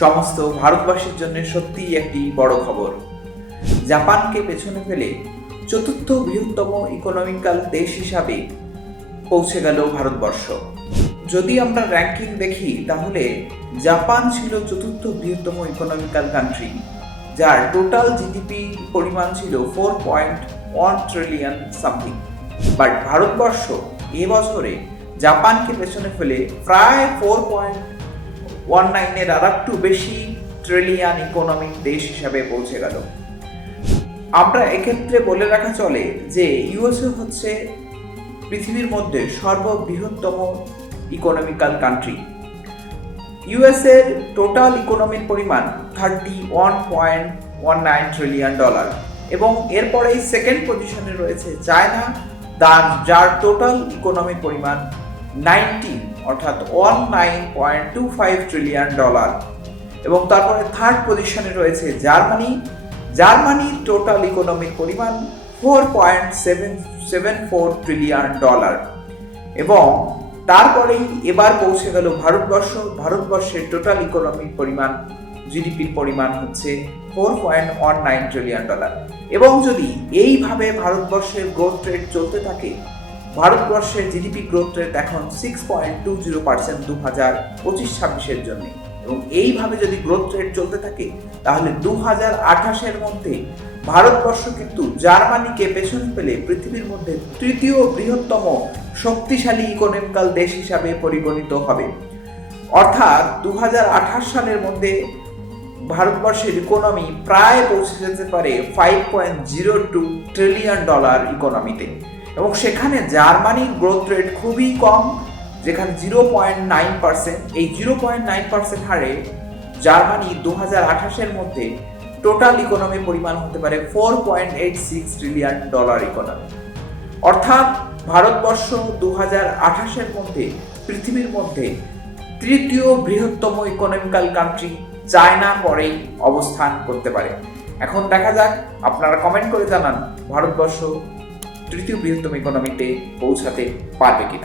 সমস্ত ভারতবাসীর জন্য সত্যিই একটি বড় খবর। জাপানকে পেছনে ফেলে চতুর্থ বৃহত্তম ইকোনমিক্যাল দেশ হিসাবে পৌঁছে গেল ভারতবর্ষ। যদি আমরা র্যাঙ্কিং দেখি তাহলে জাপান ছিল চতুর্থ বৃহত্তম ইকোনমিক্যাল কান্ট্রি, যার টোটাল জিডিপি পরিমাণ ছিল 4.1 ট্রিলিয়ন সামথিং। বাট ভারতবর্ষ এবছরে জাপানকে পেছনে ফেলে প্রায় 4.19 এর আর একটু বেশি ট্রিলিয়ন ইকোনমিক দেশ হিসাবে পৌঁছে গেল। আমরা এক্ষেত্রে বলে রাখা চলে যে ইউএসএ হচ্ছে পৃথিবীর মধ্যে সর্ববৃহত্তম ইকোনমিক্যাল কান্ট্রি। ইউএসএ এর টোটাল ইকোনমির পরিমাণ $31.19 ট্রিলিয়ন এবং এরপরেই সেকেন্ড পজিশনে রয়েছে চায়না, যার টোটাল ইকোনমির পরিমাণ 19.25 ট্রিলিয়ন এবং তারপরে থার্ড পজিশনে রয়েছে জার্মানির টোটাল ইকোনমির পরিমাণ $4.74 ট্রিলিয়ন এবং তারপরেই এবার পৌঁছে গেল ভারতবর্ষের টোটাল ইকোনমিক পরিমাণ, জিডিপির পরিমাণ হচ্ছে $4.19 ট্রিলিয়ন এবং যদি এইভাবে ভারতবর্ষের গ্রোথ রেট চলতে থাকে, ভারতবর্ষের জিডিপি গ্রোথ রেট এখন 6.20% 2025-26 জন্য, এবং এইভাবে যদি গ্রোথ রেট চলতে থাকে তাহলে 2028 মধ্যে ভারতবর্ষ কিন্তু জার্মানিকে পেছনে ফেলে পৃথিবীর মধ্যে তৃতীয় বৃহত্তম শক্তিশালী ইকোনমিক্যাল দেশ হিসাবে পরিগণিত হবে। অর্থাৎ 2028 সালের মধ্যে ভারতবর্ষের ইকোনমি প্রায় পৌঁছে যেতে পারে $5.02 ট্রিলিয়ন ইকোনমিতে, এবং সেখানে জার্মানির গ্রোথ রেট খুবই কম, যেখানে 0.9%। এই 0.9% হারে জার্মানি 2028 মধ্যে টোটাল ইকোনমি পরিমাণ হতে পারে $4.86 ট্রিলিয়ন ইকোনমি। অর্থাৎ ভারতবর্ষ 2028 মধ্যে পৃথিবীর মধ্যে তৃতীয় বৃহত্তম ইকোনমিক্যাল কান্ট্রি চায়না পরেই অবস্থান করতে পারে। এখন দেখা যাক, আপনারা কমেন্ট করে জানান ভারতবর্ষ তৃতীয় বৃহত্তম ইকোনমিতে পৌঁছাতে পারবে কিনা।